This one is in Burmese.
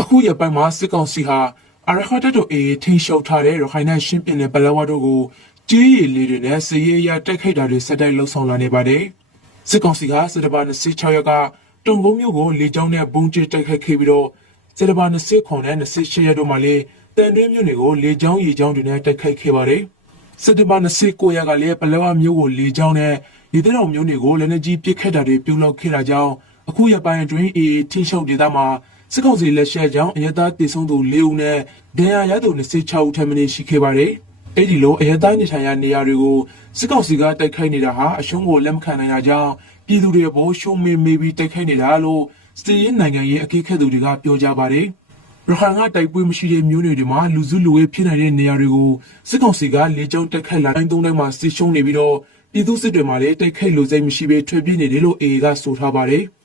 အခုရပိုင်းမှာစစ်ကောင်စီဟာအာရခတ်တပ်တော်အေထိန်ရှုပ်ထားတဲ့ရခိုင်နဲ့ရှင်းပြည်နယ်ပလက်ဝတို့ကိုကြေးရည်လေးတွေနဲ့စည်ရရတိုက်ခိုက်တာတွေဆက်တိုက်လှုပ်ဆောင်လာနေပါတယ်။စစ်ကောင်စီကစစ်တပါ26ရက်ကတုံကုန်းမျိုးကိုလေကြောင်းနဲ့ဘုံကျတိုက်ခိုက်ခဲ့ပြီးတော့စစ်တပါ29နဲ့28ရက်တို့မှာလည်းတန်တွင်းမျိုးတွေကိုလေကြောင်းရေကြောင်းတွေနဲ့တိုက်ခိုက်ခဲ့ပါတယ်။စစ်တပါ29ရက်ကလည်းပလက်ဝမျိုးကိုလေကြောင်းနဲ့ဒီတဲ့တော်မျိုးတွေကိုလက်နက်ကြီးပစ်ခတ်တာတွေပြုလုပ်ခဲ့တာကြောင့်အခုရပိုင်းအတွင်းအေထိန်ရှုပ်ဒေသမှာစစ်ကောင်စီလက်ချက်ကြောင့်အရသာတည်ဆုံသူ4ဦးနဲ့ဒဏ်ရာရသူ26ဦးထပ်မံရှိခဲ့ပါတယ်။အဲ့ဒီလိုအရသာနေထိုင်ရာနေရာတွေကိုစစ်ကောင်စီကတိုက်ခိုက်နေတာဟာအရှုံးကိုလက်မခံနိုင်တာကြောင့်ပြည်သူတွေဘောရှုံးမေးပြီးတိုက်ခိုက်နေတာလို့စစ်ရေးနိုင်ငံရေးအကြမ်းဖက်သူတွေကပြောကြပါတယ်။ရခိုင်ကတိုက်ပွဲမရှိတဲ့မြို့နယ်တွေမှာလူစုလူဝေးဖြစ်နေတဲ့နေရာတွေကိုစစ်ကောင်စီကလေကြောင်းတိုက်ခိုက်လာတိုင်းသုံးတိုင်းမှာစစ်ရှုံးနေပြီးတော့ပြည်သူစစ်တွေမှာလည်းတိုက်ခိုက်လို့စိတ်မရှိဘဲထွက်ပြေးနေတယ်လို့အေကဆိုထားပါတယ်။